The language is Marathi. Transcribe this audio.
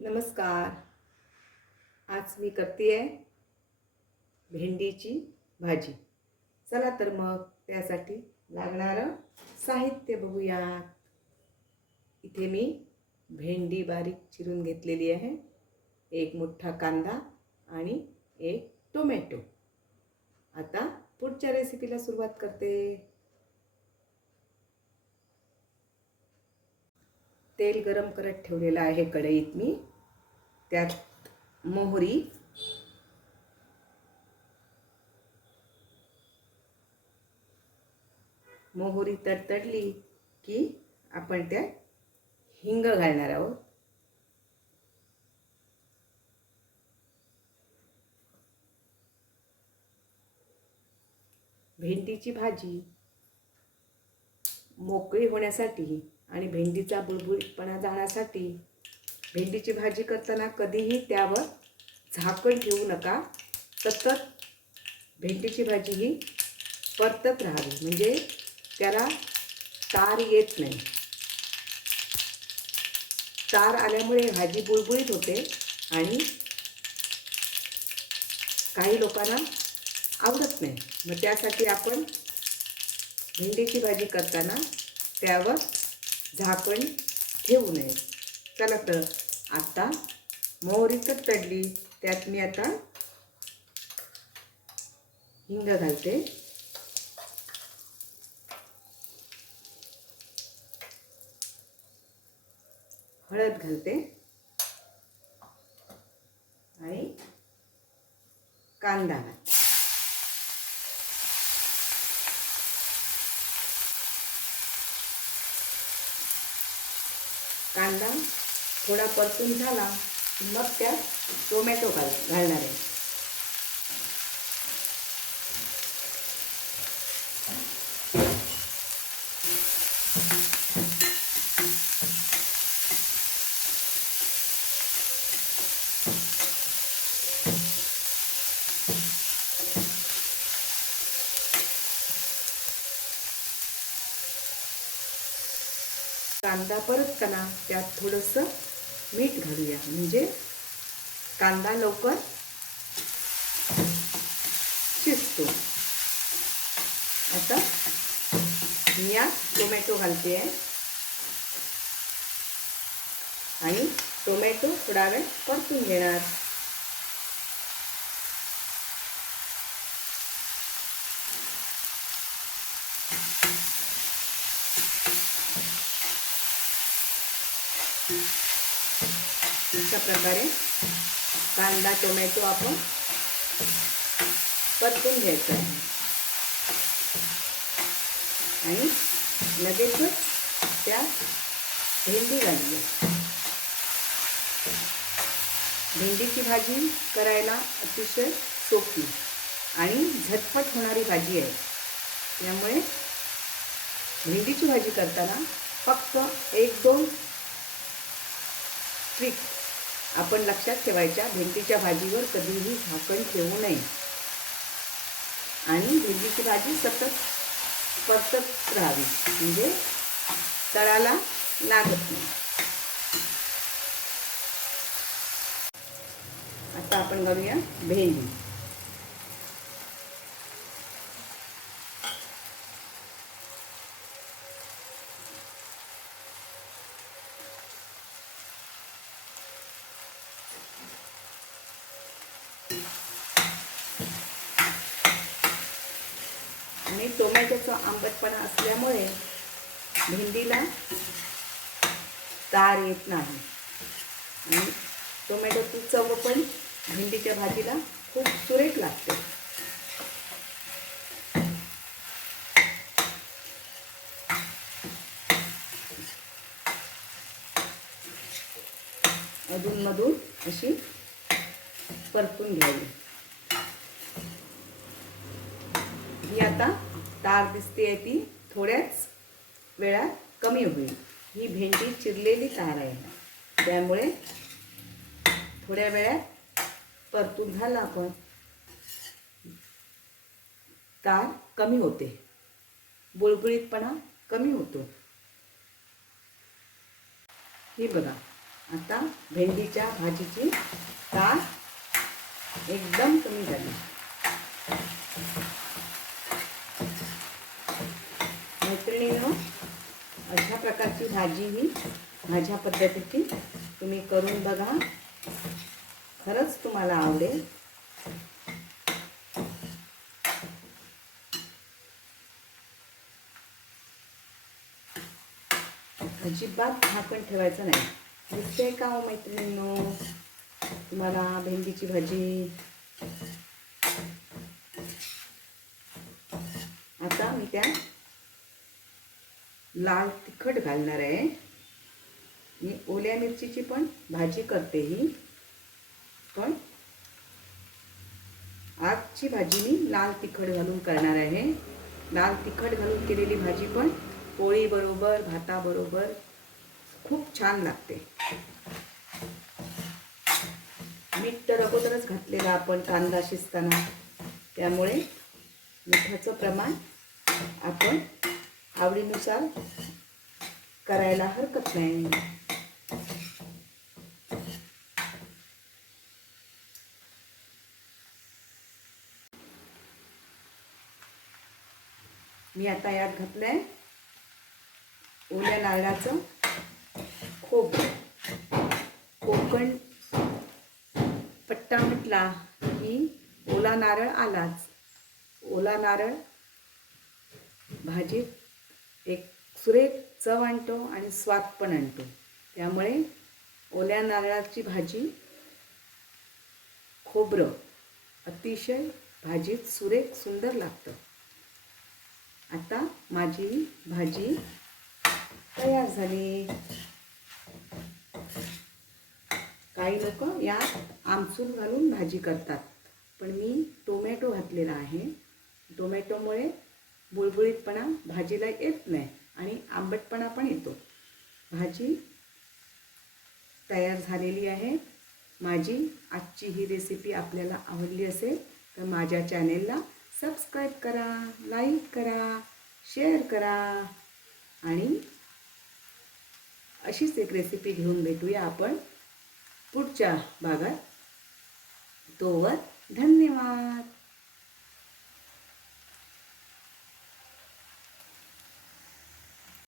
नमस्कार. आज मी करते आहे भेंडीची भाजी. चला तर मग त्यासाठी लागणारं साहित्य बघूयात. इथे मी भेंडी बारीक चिरून घेतलेली आहे. एक मोठा कांदा आणि एक टोमॅटो. आता पुढच्या रेसिपीला सुरुवात करते. तेल गरम करत ठेवलेलं आहे कढईत मी. त्यात मोहरी. मोहरी तडतडली की आपण त्यात हिंग घालणार आहोत. भेंडीची भाजी मोकळी होण्यासाठी आणि भेंडीचा बुळबुळीतपणा जाण्यासाठी भेंडीची भाजी करताना कधीही त्यावर झाकण ठेवू नका. सतत भेंडीची भाजी ही परतत राहावी. म्हणजे त्याला तार येत नाही. तार आल्यामुळे भाजी बुळबुळीत होते आणि काही लोकांना आवडत नाही. मग त्यासाठी आपण भेंडीची भाजी करताना त्यावर झाकण ठेवू नये. चला तर आता मोहरी तर तडली. त्यात मी आता हिंग घालते. हळद घालते. आणि कांदा घालते. कांदा थोडा परतून झाला मग त्यात टोमॅटो घाल घालणार आहे. कांदा परतताना त्यात थोडंसं मीठ घालूया. म्हणजे कांदा लवकर शिजतो. आता मी यात टोमॅटो घालते आहे. आणि टोमॅटो थोडा वेळ परतून घेणार अशा प्रकारे कांदा टोमॅटो आपण परतून घ्यायचं आहे. आणि लगेचच त्या भेंडी घालूया. भेंडीची भाजी करायला अतिशय सोपी आणि झटपट होणारी भाजी आहे. त्यामुळे भेंडीची भाजी करताना फक्त एक दोन ट्रिक आपण लक्षात ठेवायच्या भेंडीच्या भाजीवर कधीही झाकण ठेवू नये. आणि भेंडीची भाजी सतत परतत राहावी. म्हणजे तळाला लागत नाही. आता आपण घालूया भेंडी. आणि टोमॅटोचा आंबटपणा असल्यामुळे भेंडीला तार येत नाही. आणि टोमॅटोची चव पण भेंडीच्या भाजीला खूप सुरेख लागते. अधूनमधून अशी परतून घ्यावी. ही आता तार दिसते आहे ती थोड्याच वेळात कमी होईल. ही भेंडी चिरलेली तार आहे. त्यामुळे थोड्या वेळात परतून झाला आपण. तार कमी होते. बुळबुळीतपणा कमी होतो. ही बघा आता भेंडीच्या भाजीची तार एकदम कमी झाली मैत्रिणीनं अशा प्रकारची भाजी ही माझ्या पद्धतीची. तुम्ही करून बघा. खरंच तुम्हाला आवडेल. अजिबात झाकण ठेवायचं नाही. दिसते का हो मैत्रिणींनो? तुम्हाला भेंडीची भाजी. आता मी त्या लाल तिखट घालणार आहे. मी ओल्या मिरचीची पण भाजी करते ही. पण आजची भाजी मी लाल तिखट घालून करणार आहे. लाल तिखट घालून केलेली भाजी पण पोळीबरोबर भाताबरोबर खूप छान लागते. मीठ तर अगोदरच घातलेलं आपण कांदा शिजताना. त्यामुळे मिठाचं प्रमाण आपण आवडीनुसार करायला हरकत नाही. मी आता यात घातलंय ओल्या नारळाचं खोब. कोकण पट्टा म्हटला की ओला नारळ आलाच. ओला नारळ भाजीत एक सुरेख चव आणतो आणि स्वाद पण आणतो. त्यामुळे ओल्या नारळाची भाजी खोबरं अतिशय भाजीत सुरेख सुंदर लागतं. आता माझी भाजी तयार झाली. काही लोक यात आमसूल घालून भाजी करतात. पण मी टोमॅटो घातलेला आहे. टोमॅटोमुळे बुळबुळीतपणा भाजीला येत नाही आणि आंबटपणा पण येतो. भाजी तयार झालेली आहे. माझी आजची ही रेसिपी आपल्याला आवडली असेल तर माझ्या चॅनेलला सबस्क्राईब करा लाईक करा शेअर करा आणि अशीच एक रेसिपी घेऊन भेटूया आपण पुढच्या भागात. तोवर धन्यवाद.